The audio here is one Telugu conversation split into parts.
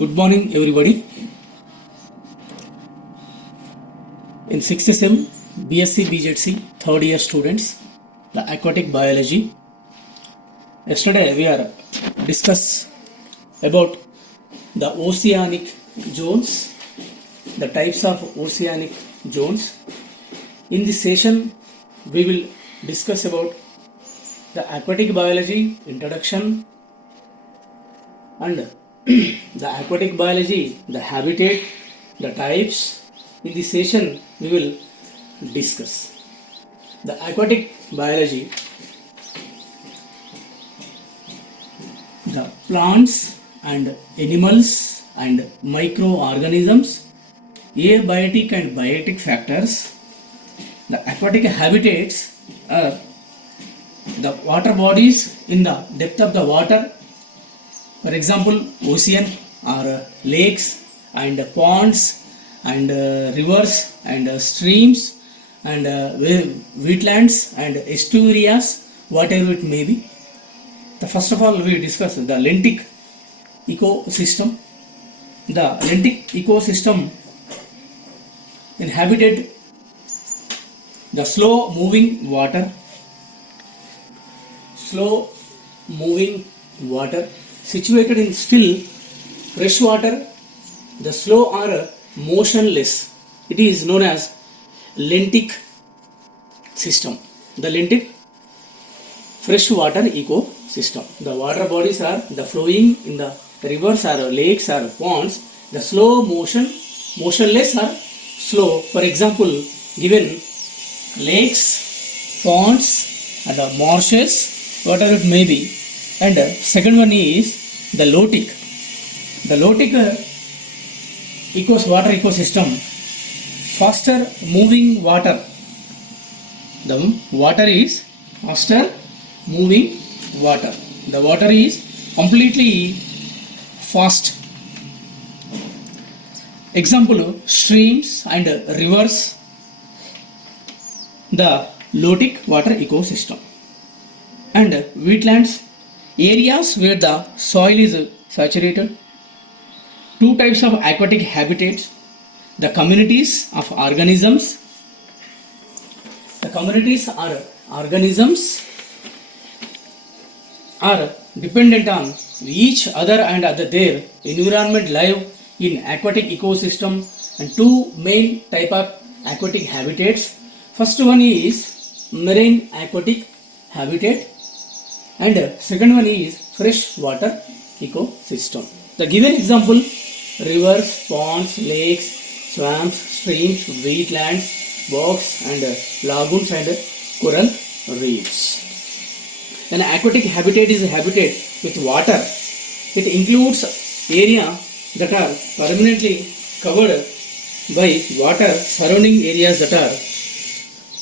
Good morning, everybody. In 6th SEM, BSc, BJC, third year students, the aquatic biology. Yesterday, we are discuss about the oceanic zones, the types of oceanic zones. In this session, we will discuss about the aquatic biology introduction and the aquatic biology, the habitat, the types. In this session, we will discuss the aquatic biology, the plants and animals and microorganisms, abiotic and biotic factors. The aquatic habitats are the water bodies in the depth of the water. For example, ocean or lakes and ponds and rivers and streams and wetlands and estuaries, whatever it may be. First of all, we discuss the lentic ecosystem. The lentic ecosystem inhabited the slow moving water situated in still fresh water. The slow or motionless, it is known as lentic system. The lentic freshwater ecosystem. The water bodies are the flowing in the rivers or lakes or ponds. The slow motionless or slow. For example, given lakes, ponds, and the marshes, whatever it may be. And second one is the lotic. The lotic water ecosystem, faster moving water. The water is faster moving water. The water is completely fast. Example, streams and rivers, the lotic water ecosystem. And wetlands, areas where the soil is saturated. Two types of aquatic habitats, the communities of organisms. The communities or organisms are dependent on each other and their environment live in aquatic ecosystem, and two main type of aquatic habitats. First one is marine aquatic habitat and second one is freshwater ecosystem. The given example: rivers, ponds, lakes, swamps, streams, wetlands, bogs and lagoons and coral reefs. An aquatic habitat is a habitat with water. It includes area that are permanently covered by water, surrounding areas that are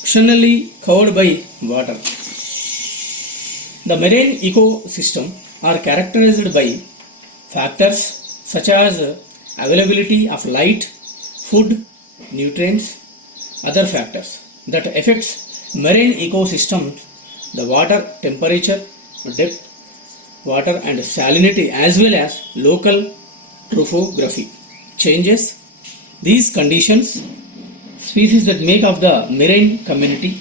optionally covered by water. The marine ecosystem are characterized by factors such as availability of light, food, nutrients, other factors that affects marine ecosystem. The water temperature, depth, water and salinity as well as local topography changes. These conditions, species that make up the marine community.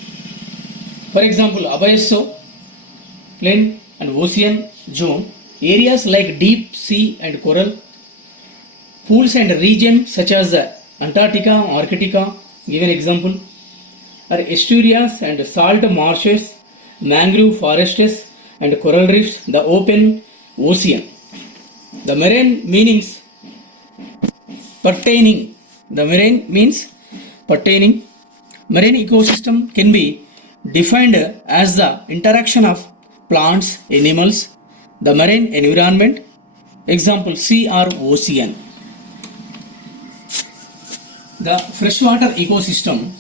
For example, abysso, plain and ocean zone, areas like deep sea and coral, pools and regions such as Antarctica, Arctica, given example, are estuaries and salt marshes, mangrove forests and coral reefs, the open ocean. The marine meanings pertaining. The marine means pertaining. Marine ecosystem can be defined as the interaction of plants, animals, the marine environment. Example, sea or ocean. The freshwater ecosystem.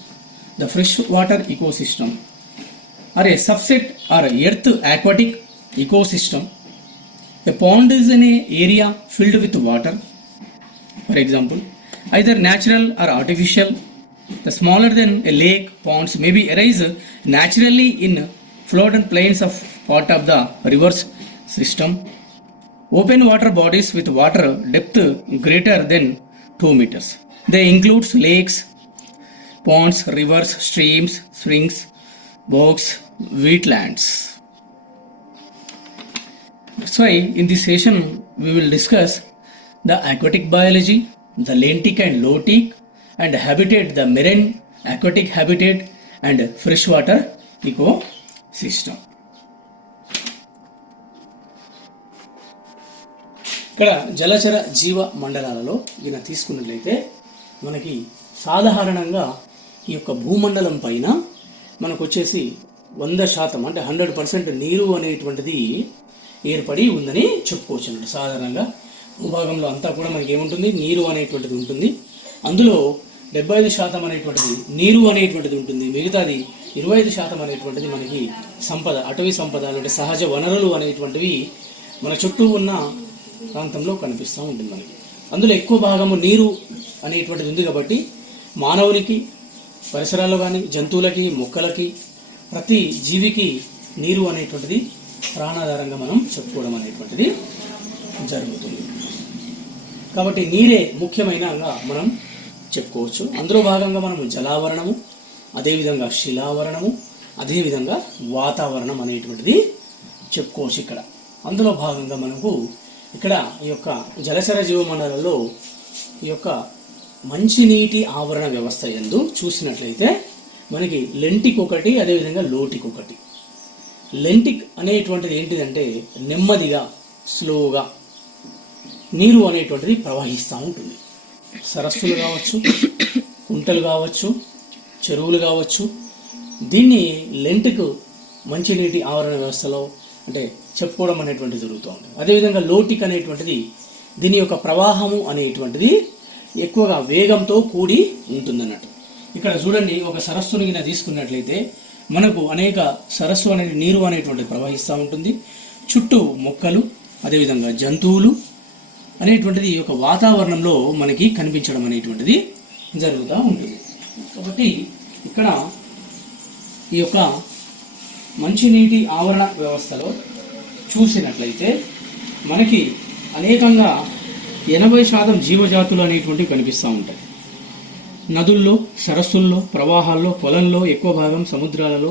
The freshwater ecosystem are a subset or earth aquatic ecosystem. A pond is an area filled with water. For example, either natural or artificial. The smaller than a lake, ponds may be arise naturally in flood and plains of part of the river's system. open water bodies with water depth greater than 2 meters. They includes lakes, ponds, rivers, streams, springs, bogs, wetlands. That's why in this session we will discuss the aquatic biology, the lentic and lotic, and habitat, the marine aquatic habitat and freshwater ecosystem. ఇక్కడ జలచర జీవ మండలాలలో ఈయన తీసుకున్నట్లయితే మనకి సాధారణంగా ఈ యొక్క భూమండలం పైన మనకు వచ్చేసి 100% అంటే 100% నీరు అనేటువంటిది ఏర్పడి ఉందని చెప్పుకోవచ్చు అన్నట్టు. సాధారణంగా భూభాగంలో అంతా కూడా మనకి ఏముంటుంది, నీరు అనేటువంటిది ఉంటుంది. అందులో 75% అనేటువంటిది నీరు అనేటువంటిది ఉంటుంది. మిగతాది 25% అనేటువంటిది మనకి సంపద, అటవీ సంపద అంటే సహజ వనరులు అనేటువంటివి మన చుట్టూ ఉన్న ప్రాంతంలో కనిపిస్తూ ఉంటుంది మనకి. అందులో ఎక్కువ భాగము నీరు అనేటువంటిది ఉంది కాబట్టి మానవునికి, పరిసరాల్లో కానీ, జంతువులకి, మొక్కలకి, ప్రతి జీవికి నీరు అనేటువంటిది ప్రాణాధారంగా మనం చెప్పుకోవడం అనేటువంటిది జరుగుతుంది. కాబట్టి నీరే ముఖ్యమైనగా మనం చెప్పుకోవచ్చు. అందులో భాగంగా మనము జలావరణము, అదేవిధంగా శిలావరణము, అదేవిధంగా వాతావరణం అనేటువంటిది చెప్పుకోవచ్చు. ఇక్కడ అందులో భాగంగా మనకు ఇక్కడ ఈ యొక్క జలచర జీవమండలంలో ఈ యొక్క మంచినీటి ఆవరణ వ్యవస్థ యందు చూసినట్లయితే మనకి లెంటిక్ ఒకటి, అదేవిధంగా లోటిక్ ఒకటి. లెంటిక్ అనేటువంటిది ఏంటిదంటే నెమ్మదిగా, స్లోగా నీరు అనేటువంటిది ప్రవహిస్తూ ఉంటుంది. సరస్సులు కావచ్చు, కుంటలు కావచ్చు, చెరువులు కావచ్చు. దీన్ని లెంటిక్ మంచినీటి ఆవరణ వ్యవస్థలో అంటే చెప్పుకోవడం అనేటువంటిది జరుగుతూ ఉంటుంది. అదేవిధంగా లోటిక్ అనేటువంటిది దీని యొక్క ప్రవాహము అనేటువంటిది ఎక్కువగా వేగంతో కూడి ఉంటుందన్నట్టు. ఇక్కడ చూడండి, ఒక సరస్సుని కింద తీసుకున్నట్లయితే మనకు అనేక సరస్సు అనేది నీరు అనేటువంటిది ప్రవహిస్తూ ఉంటుంది. చుట్టూ మొక్కలు, అదేవిధంగా జంతువులు అనేటువంటిది ఈ యొక్క వాతావరణంలో మనకి కనిపించడం అనేటువంటిది జరుగుతూ ఉంటుంది. కాబట్టి ఇక్కడ ఈ యొక్క మంచినీటి ఆవరణ వ్యవస్థలో చూసినట్లయితే మనకి అనేకంగా 80% జీవజాతులు అనేటువంటివి కనిపిస్తూ ఉంటాయి. నదుల్లో, సరస్సుల్లో, ప్రవాహాల్లో, పొలంలో ఎక్కువ భాగం, సముద్రాలలో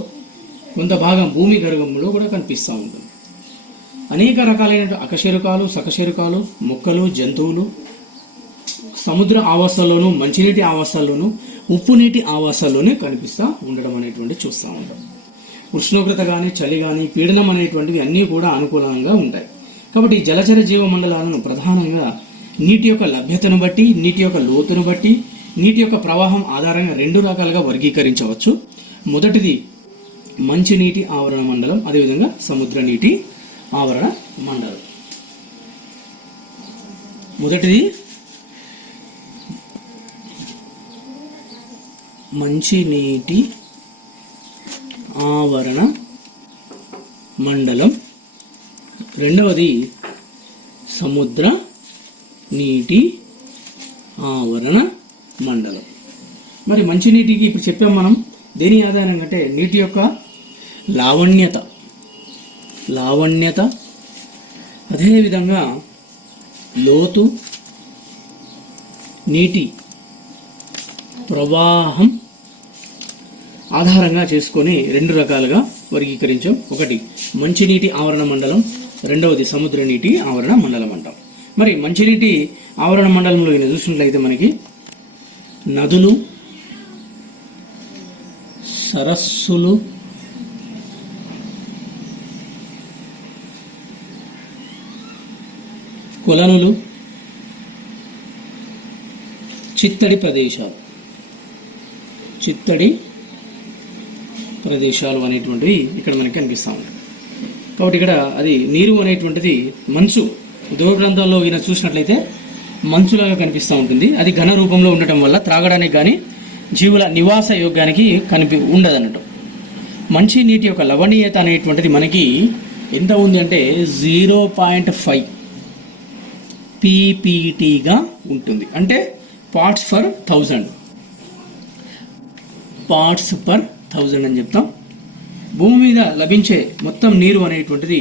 కొంత భాగం భూమి గర్భంలో కూడా కనిపిస్తూ ఉంటుంది. అనేక రకాలైన అకశేరుకాలు, సకశేరుకాలు, మొక్కలు, జంతువులు సముద్ర ఆవాసాల్లోనూ, మంచినీటి ఆవాసాల్లోనూ, ఉప్పు నీటి ఆవాసాల్లోనే కనిపిస్తూ ఉండడం అనేటువంటి చూస్తూ ఉంటాం. ఉష్ణోగ్రత కానీ, చలి కానీ, పీడనం అనేటువంటివి అన్నీ కూడా అనుకూలంగా ఉంటాయి. కాబట్టి ఈ జలచర జీవ మండలాలను ప్రధానంగా నీటి యొక్క లభ్యతను బట్టి, నీటి యొక్క లోతును బట్టి, నీటి యొక్క ప్రవాహం ఆధారంగా 2 రకాలుగా వర్గీకరించవచ్చు. మొదటిది మంచినీటి ఆవరణ మండలం, అదేవిధంగా సముద్ర నీటి ఆవరణ మండలం. మొదటిది మంచినీటి ఆవరణ మండలం, రెండవది సముద్ర నీటి ఆవరణ మండలం. మరి మంచినీటికి ఇప్పుడు చెప్పాం మనం దేని ఆధారంగా అంటే నీటి యొక్క లావణ్యత, అదేవిధంగా లోతు, నీటి ప్రవాహం ఆధారంగా చేసుకొని 2 రకాలుగా వర్గీకరించాం. ఒకటి మంచినీటి ఆవరణ మండలం, రెండవది సముద్ర నీటి ఆవరణ మండలం అంటాం. మరి మంచినీటి ఆవరణ మండలంలో చూసినట్లయితే మనకి నదులు, సరస్సులు, కొలనులు, చిత్తడి ప్రదేశాలు అనేటువంటివి ఇక్కడ మనకి కనిపిస్తూ ఉంటాయి. కాబట్టి ఇక్కడ అది నీరు అనేటువంటిది మంచు, దూర ప్రాంతాల్లో ఈయన చూసినట్లయితే మంచులాగా కనిపిస్తూ ఉంటుంది. అది ఘన రూపంలో ఉండటం వల్ల త్రాగడానికి కానీ జీవుల నివాస యోగ్యానికి ఉండదన్నట్టు. మంచి నీటి యొక్క లవణీయత అనేటువంటిది మనకి ఎంత ఉంది అంటే 0.5 ppt ఉంటుంది. అంటే పార్ట్స్ పర్ థౌజండ్ అని చెప్తాం. భూమి మీద లభించే మొత్తం నీరు అనేటువంటిది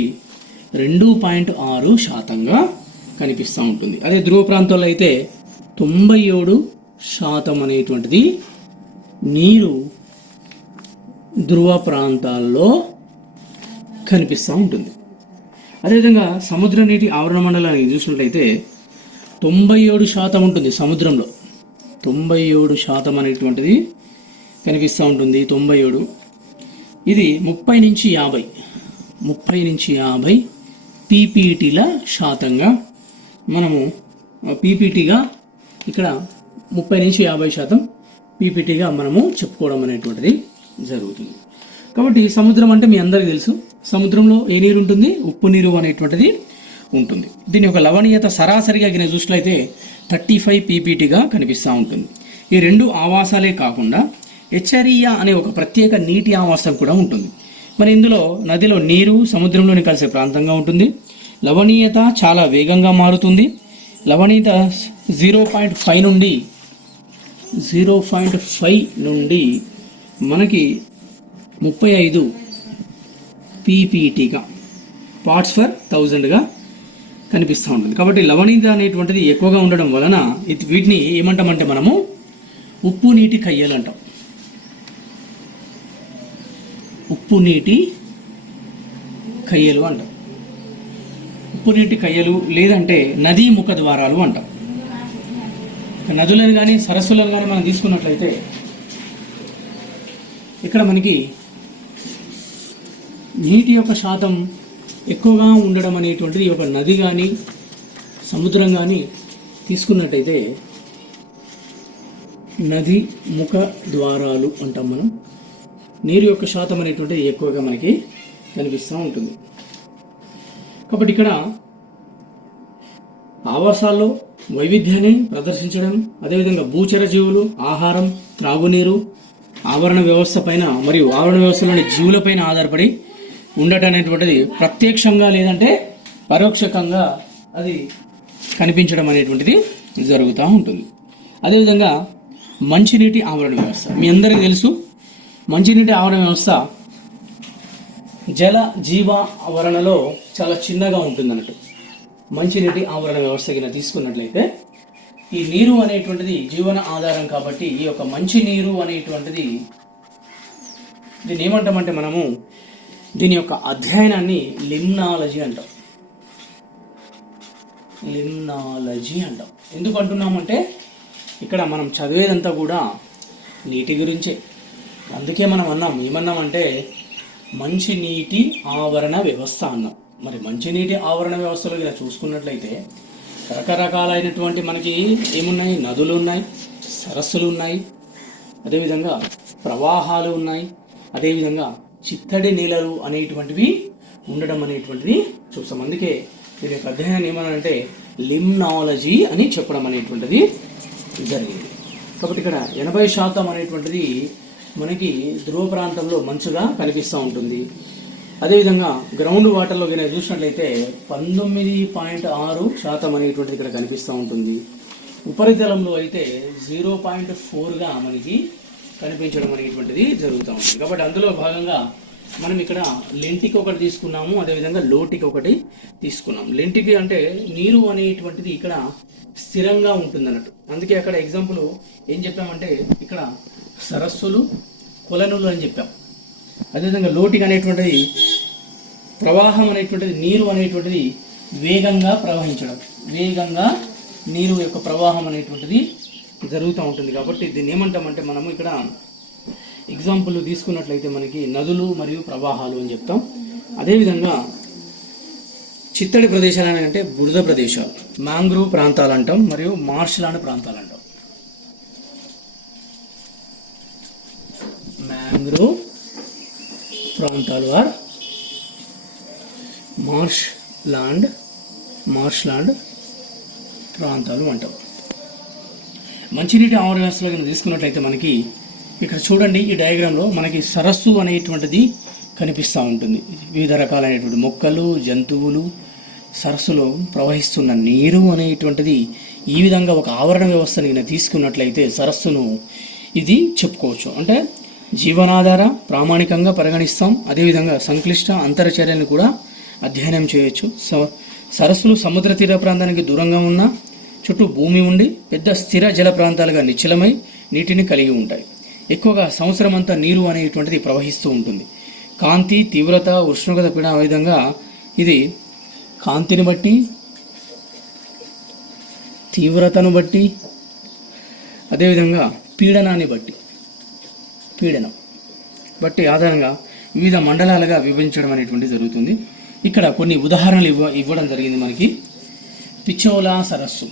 2.6% కనిపిస్తూ ఉంటుంది. అదే ధ్రువ ప్రాంతాల్లో అయితే 97% అనేటువంటిది నీరు ధ్రువ ప్రాంతాల్లో కనిపిస్తూ ఉంటుంది. అదేవిధంగా సముద్ర నీటి ఆవరణ మండలాన్ని చూసినట్లయితే 97% ఉంటుంది. సముద్రంలో 97% అనేటువంటిది కనిపిస్తూ ఉంటుంది. 97 ఇది 30 నుంచి 50 పీపీటీల శాతంగా మనము పీపీటీగా ఇక్కడ 30 నుంచి 50% పీపీటీగా మనము చెప్పుకోవడం అనేటువంటిది జరుగుతుంది. కాబట్టి సముద్రం అంటే మీ అందరికీ తెలుసు, సముద్రంలో ఏ నీరు ఉంటుంది? ఉప్పు నీరు అనేటువంటిది ఉంటుంది. దీని యొక్క లవణీయత సరాసరిగా గిన చూసినట్లయితే 35 పీపీటీగా కనిపిస్తూ ఉంటుంది. ఈ రెండు ఆవాసాలే కాకుండా ఎచరియా అనే ఒక ప్రత్యేక నీటి ఆవాసం కూడా ఉంటుంది. మరి ఇందులో నదిలో నీరు సముద్రంలోని కలిసే ప్రాంతంగా ఉంటుంది. లవణీయత చాలా వేగంగా మారుతుంది. లవణీయత 0.5 నుండి మనకి 35 పీపీటీగా పార్ట్స్ పర్ 1000గా కనిపిస్తూ ఉంటుంది. కాబట్టి లవణీయత అనేటువంటిది ఎక్కువగా ఉండడం వలన వీటిని ఏమంటామంటే మనము ఉప్పు నీటి కయ్యలు అంటాం. ఉప్పు నీటి కయ్యలు అంటాం. ఉప్పు నీటి కయ్యలు లేదంటే నదీ ముఖ ద్వారాలు అంటాం. నదులను కానీ సరస్సులను కానీ మనం తీసుకున్నట్లయితే ఇక్కడ మనకి నీటి యొక్క శాతం ఎక్కువగా ఉండడం అనేటువంటిది ఒక నది కానీ సముద్రం కానీ తీసుకున్నట్టయితే నది ముఖ ద్వారాలు అంటాం మనం. నీరు యొక్క శాతం అనేటువంటిది ఎక్కువగా మనకి కనిపిస్తూ ఉంటుంది. కాబట్టి ఇక్కడ ఆవాసాల్లో వైవిధ్యాన్ని ప్రదర్శించడం, అదేవిధంగా భూచర జీవులు ఆహారం, త్రాగునీరు, ఆవరణ వ్యవస్థ పైన మరియు ఆవరణ వ్యవస్థలోని జీవులపైన ఆధారపడి ఉండటం అనేటువంటిది ప్రత్యక్షంగా లేదంటే పరోక్షకంగా అది కనిపించడం అనేటువంటిది జరుగుతూ ఉంటుంది. అదేవిధంగా మంచినీటి ఆవరణ వ్యవస్థ మీ అందరికీ తెలుసు. మంచినీటి ఆవరణ వ్యవస్థ జల జీవ ఆవరణలో చాలా చిన్నగా ఉంటుంది అన్నట్టు. మంచినీటి ఆవరణ వ్యవస్థ కింద తీసుకున్నట్లయితే ఈ నీరు అనేటువంటిది జీవన ఆధారం కాబట్టి ఈ యొక్క మంచి నీరు అనేటువంటిది దీన్ని ఏమంటామంటే మనము దీని యొక్క అధ్యయనాన్ని లిమ్నాలజీ అంటాం. ఎందుకు అంటున్నామంటే ఇక్కడ మనం చదివేదంతా కూడా నీటి గురించే. అందుకే మనం ఏమన్నామంటే మంచినీటి ఆవరణ వ్యవస్థ అన్నాం. మరి మంచినీటి ఆవరణ వ్యవస్థలో ఇలా చూసుకున్నట్లయితే రకరకాలైనటువంటి మనకి ఏమున్నాయి? నదులు ఉన్నాయి, సరస్సులు ఉన్నాయి, అదేవిధంగా ప్రవాహాలు ఉన్నాయి, అదేవిధంగా చిత్తడి నీళ్ళలు అనేటువంటివి ఉండడం అనేటువంటిది చూస్తాం. అందుకే దీని యొక్క అధ్యయనం ఏమనంటే లిమ్నాలజీ అని చెప్పడం అనేటువంటిది జరిగింది. కాబట్టి ఇక్కడ 80% అనేటువంటిది మనకి ధ్రువ ప్రాంతంలో మంచుగా కనిపిస్తూ ఉంటుంది. అదేవిధంగా గ్రౌండ్ వాటర్లో కనుక చూసినట్లయితే 19.6% అనేటువంటిది ఇక్కడ కనిపిస్తూ ఉంటుంది. ఉపరితలంలో అయితే 0.4గా మనకి కనిపించడం అనేటువంటిది జరుగుతూ ఉంటుంది. కాబట్టి అందులో భాగంగా మనం ఇక్కడ లెంటికి ఒకటి తీసుకున్నాము, అదేవిధంగా లోటికి ఒకటి తీసుకున్నాం. లెంటికి అంటే నీరు అనేటువంటిది ఇక్కడ స్థిరంగా ఉంటుంది అన్నట్టు. అందుకే అక్కడ ఎగ్జాంపుల్ ఏం చెప్పామంటే ఇక్కడ సరస్సులు, కొలనులు అని చెప్పాం. అదేవిధంగా లోటికి అనేటువంటిది ప్రవాహం అనేటువంటిది నీరు అనేటువంటిది వేగంగా ప్రవహించడం, వేగంగా నీరు యొక్క ప్రవాహం అనేటువంటిది జరుగుతూ ఉంటుంది. కాబట్టి దీన్ని ఏమంటామంటే మనము ఇక్కడ ఎగ్జాంపుల్ తీసుకున్నట్లయితే మనకి నదులు మరియు ప్రవాహాలు అని చెప్తాం. అదేవిధంగా చిత్తడి ప్రదేశాలు అంటే బురద ప్రదేశాలు, మ్యాంగ్రూవ్ ప్రాంతాలు అంటాం, మరియు మార్ష్లాండ్ ప్రాంతాలు అంటాం. మ్యాంగ్రూవ్ ప్రాంతాలు ఆర్ మార్ష్లాండ్ ప్రాంతాలు అంటాం. మంచినీటి ఆవరణ వ్యవస్థలో కనుక తీసుకున్నట్లయితే మనకి ఇక్కడ చూడండి, ఈ డయాగ్రామ్లో మనకి సరస్సు అనేటువంటిది కనిపిస్తూ ఉంటుంది. వివిధ రకాలైనటువంటి మొక్కలు, జంతువులు, సరస్సులో ప్రవహిస్తున్న నీరు అనేటువంటిది ఈ విధంగా ఒక ఆవరణ వ్యవస్థని కనుక తీసుకున్నట్లయితే సరస్సును ఇది చెప్పుకోవచ్చు. అంటే జీవనాధార ప్రామాణికంగా పరిగణిస్తాం. అదేవిధంగా సంక్లిష్ట అంతరచర్యలను కూడా అధ్యయనం చేయొచ్చు. సరస్సులు సముద్ర తీర ప్రాంతానికి దూరంగా ఉన్న చుట్టూ భూమి ఉండి పెద్ద స్థిర జల ప్రాంతాలుగా నిశ్చలమై నీటిని కలిగి ఉంటాయి. ఎక్కువగా సంవత్సరం అంతా నీరు అనేటువంటిది ప్రవహిస్తూ ఉంటుంది. కాంతి, తీవ్రత, ఉష్ణోగ్రత పీడన విధంగా ఇది కాంతిని బట్టి, తీవ్రతను బట్టి, అదేవిధంగా పీడనం బట్టి ఆధారంగా వివిధ మండలాలుగా విభజించడం అనేటువంటిది జరుగుతుంది. ఇక్కడ కొన్ని ఉదాహరణలు ఇవ్వడం జరిగింది మనకి. పిచోలా సరస్సు